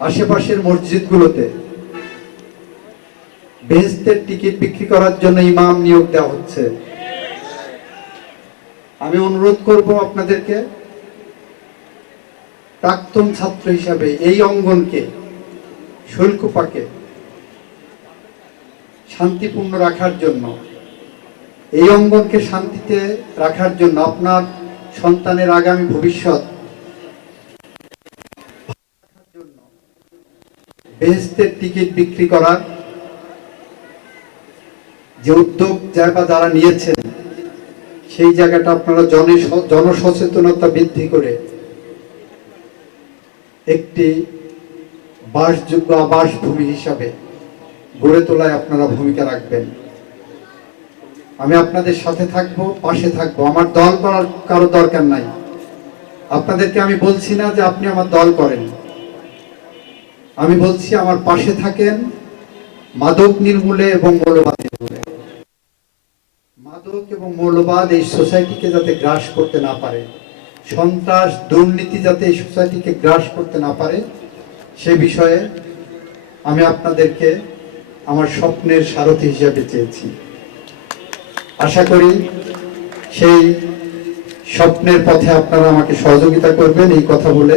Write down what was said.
আশেপাশের মসজিদগুলোতে বেহেশতের টিকিট বিক্রি করার জন্য ইমাম নিয়োগ দেওয়া হচ্ছে। আমি অনুরোধ করব আপনাদেরকে, প্রাক্তন ছাত্র হিসাবে এই অঙ্গনকে, শৈলকুপাকে শান্তিপূর্ণ রাখার জন্য, এই অঙ্গনকে শান্তিতে রাখার জন্য, আপনার সন্তানের আগামী ভবিষ্যৎ জন্য বেহেশতের টিকিট বিক্রি করার যে উদ্যোগ যারা নিয়েছেন, সেই জায়গাটা আপনারা জনসচেতনতা বৃদ্ধি করে একটি বাসযোগ্য আবাসভূমি হিসাবে গড়ে তোলায় আপনারা ভূমিকা রাখবেন। আমি আপনাদের সাথে থাকবো, পাশে থাকবো। আমার দল করার কারো দরকার নাই। আপনাদেরকে আমি বলছি না যে আপনি আমার দল করেন, আমি বলছি আমার পাশে থাকেন মাদক নির্মূলে এবং মৌলবাদ নির্মূলে। মাদক এবং মৌলবাদ এই সোসাইটিকে যাতে গ্রাস করতে না পারে, সন্ত্রাস দুর্নীতি যাতে এই সোসাইটিকে গ্রাস করতে না পারে, সে বিষয়ে আমি আপনাদেরকে আমার স্বপ্নের সারথি হিসেবে চেয়েছি। আশা করি সেই স্বপ্নের পথে আপনারা আমাকে সহযোগিতা করবেন। এই কথা বলে